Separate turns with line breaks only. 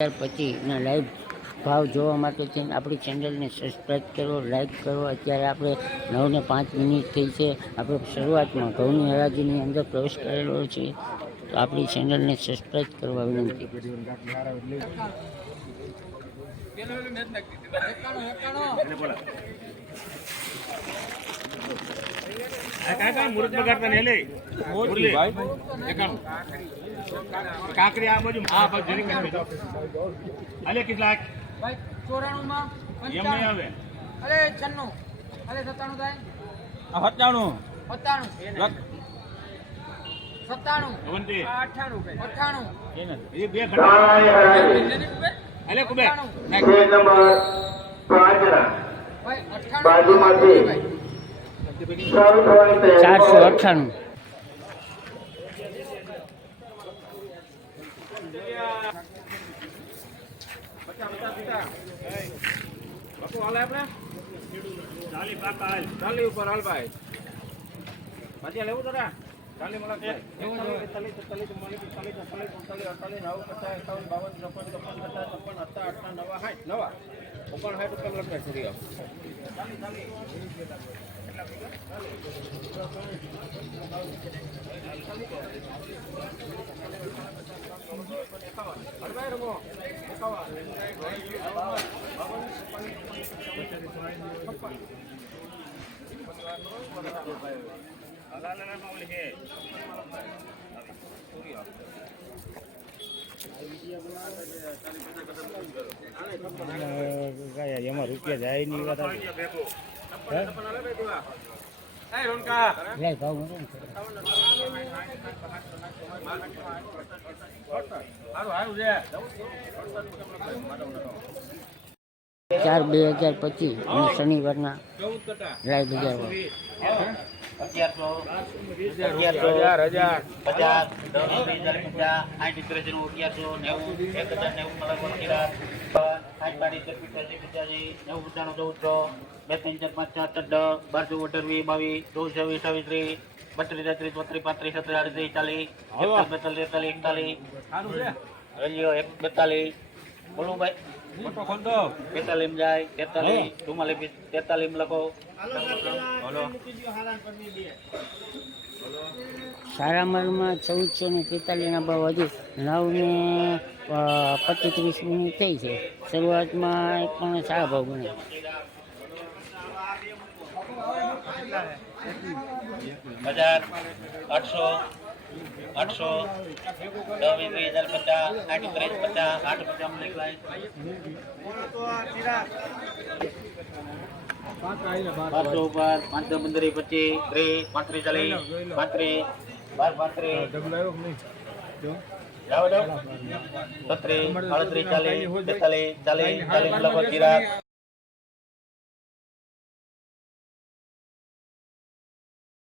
ત્યાર પચીસના લાઈવ ભાવ જોવા માટે છે આપણી ચેનલને સબસ્ક્રાઈબ કરો લાઈક કરો. અત્યારે આપણે નવ ને પાંચ મિનિટ થઈ છે. આપણે શરૂઆતમાં ઘઉંની હરાજીની અંદર પ્રવેશ કરેલો છે. તો આપણી ચેનલને સબસ્ક્રાઈબ કરવા વિનંતી.
કાંકરી આ બાજુ અલે કેટલાક
ચોરાણું માં
એમ નહીં આવે.
અરે છન્નું. અલે સત્તાણું થાય.
સત્તાણું.
સત્તાણું. સત્તાણું. અઠાણું અઠાણું
એ બે અલે કુબે
નંબર બાજુમાંથી તૈયારી
ચારસો અઠ્ઠાણું
ચાલી.
ચાલી ઉપર હાલ ભાઈ પછી લેવું તો રા ચાલી મળે ચાલીસ ચાલીસ ચાલીસ ચાલીસ ચાલીસ અડતાલીસ નવ પચાસ એકાવન બાવન ચોપન ચોપન પચાસ નવા સાઠ નવા ઉપર લખાય સરી આપ
હાલ, હાલ, હાલ, હાલ, ઓલી છે.
એમાં રૂપિયા જાય નહીં
ચાર બે હજાર પચીસ અને શનિવારના લાઈવ બજાર ભાવ
અગિયારસો
હજાર હજાર
પચાસ દસ વીસ હજાર નવ સાઠ ત્રેસી નું અગિયારસો નેવું એક હજાર નેવું કલાક કિરા સાઠ બારી તેર પિત્યાસી પિત્યાસી નેવું પચાસ ચૌદસો બે ત્રણ ચાર પાંચ છ આઠ દસ બારસો અઢાર બાવીસ ચોવીસ છવ્વીસ છવ્વીસ ત્રીસ બત્રીસ તેત્રીસ ચોત્રીસ પાંત્રીસ સત્તર આડત્રીસ ચાલીસ બેતાલીસ તેતાલીસ એકતાલીસ એક બેતાલીસ. બોલું ભાઈ.
મોટો
જાય તેતાલીસ. ચુમ્માલીસ તેતાલીસ લખો.
સારા ચૌદસો ને તેતાલીસના ભાવ હજુ નવ ને પચીસ ત્રીસ મિનિટ થઈ છે. શરૂઆતમાં એક પણ સારા ભાવ બને
હજાર આઠસો આઠસો દસ વીસ હજાર પચાસ, આઠ ત્રીસ પચાસ, આઠ પચાસ પાંચસો ઉપર પાંચસો પંદર પચીસ, ત્રીસ, પાંત્રીસ ચાલીસ, પાંત્રીસ, બાર, પાંત્રીસ. જાવ છત્રીસ અડત્રીસ ચાલીસ બેતાલીસ ચાલીસ ચાલીસ લગભગ